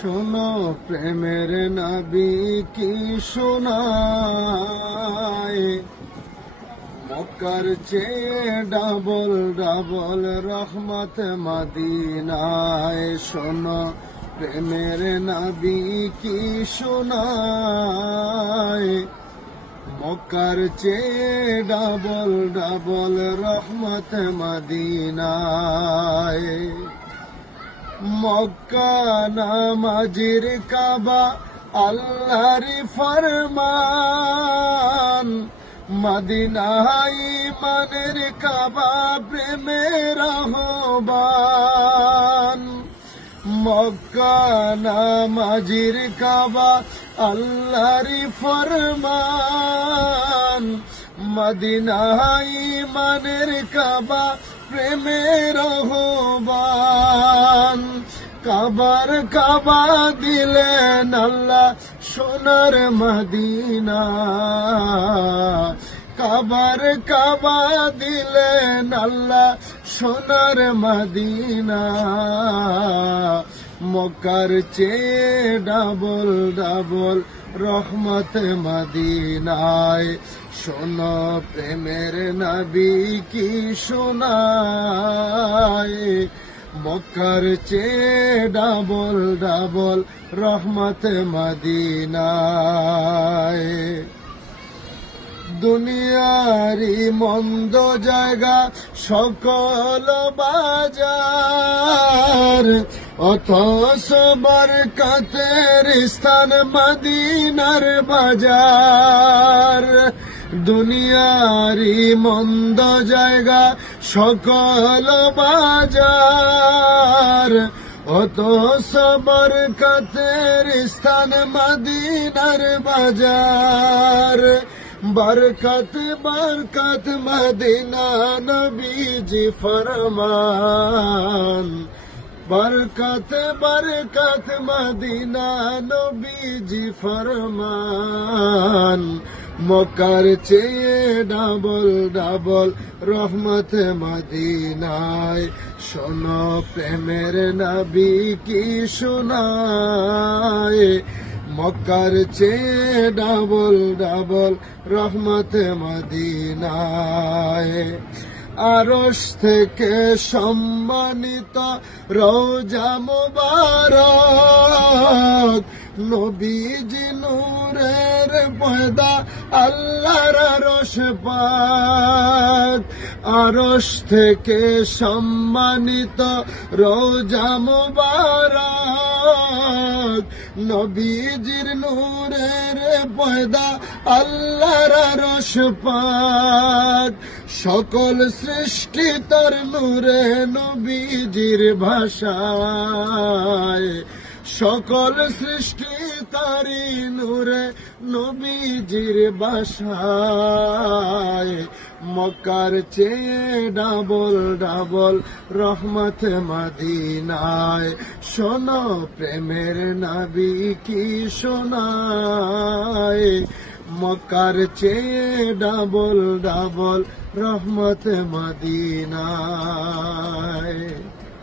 শোনো প্রেমের নবী কি শোনায়, মক্কার চেয়ে ডাবল ডাবল রহমত মদিনায়। শোনো প্রেমের নবী কি শোনায়, মক্কার চেয়ে ডাবল ডাবল রহমত মদিনায়। মক্কা নামাজির কাবা আল্লাহর ফরমান, মদিনায় ইমানের কাবা প্রেমের আহ্বান। মক্কা নামাজির কাবা আল্লাহর ফরমান, মদিনায় ইমানের কাবা প্রেমের আহ্বান। কাবার কাবা দিলেন আল্লাহ সোনার মদিনা, কাবার কাবা দিলেন আল্লাহ সোনার মদিনা। মক্কার চেয়ে ডাবল ডাবল রহমত মদিনায়। শোনো প্রেমের নবী কি শোনায়, মক্কার চেয়ে ডাবল ডাবল রহমত মদিনায়। দুনিয়ারি মন্দ জায়গা সকল বাজার, অথচ বরকতের স্থান মদিনার বাজার। দুনিয়ারি মন্দ জায়গা সকল বাজার, অথচ বরকতের স্থান মদিনার বাজার। বরকত বরকত মদিনা নবীজি ফরমান, বরকত বরকত মদিনা নবীজি ফরমান। মক্কার চেয়ে ডাবল ডাবল রহমত মদিনায়। শোনো প্রেমের নবী কি শোনায়, মক্কার চেয়ে ডাবল ডাবল রহমত মদিনায়। আরশ থেকে সম্মানিত রওজা মুবারক, নবীজি নূরের পয়দা আল্লাহর আরশ পাক। আরশ থেকে সম্মানিত রওজা মুবারক, নবীজির নূরের পয়দা আল্লাহর আরশ পাক। সকল সৃষ্টি তার নূরে নবীজির ভাষায়, সকল সৃষ্টি তারি নূরে নবীজির ভাষায়। মক্কার চেয়ে ডাবল ডাবল রহমত মদিনায়। শোনো প্রেমের নবী কি শোনায়, মক্কার চেয়ে ডাবল ডাবল রহমত মদিনায়।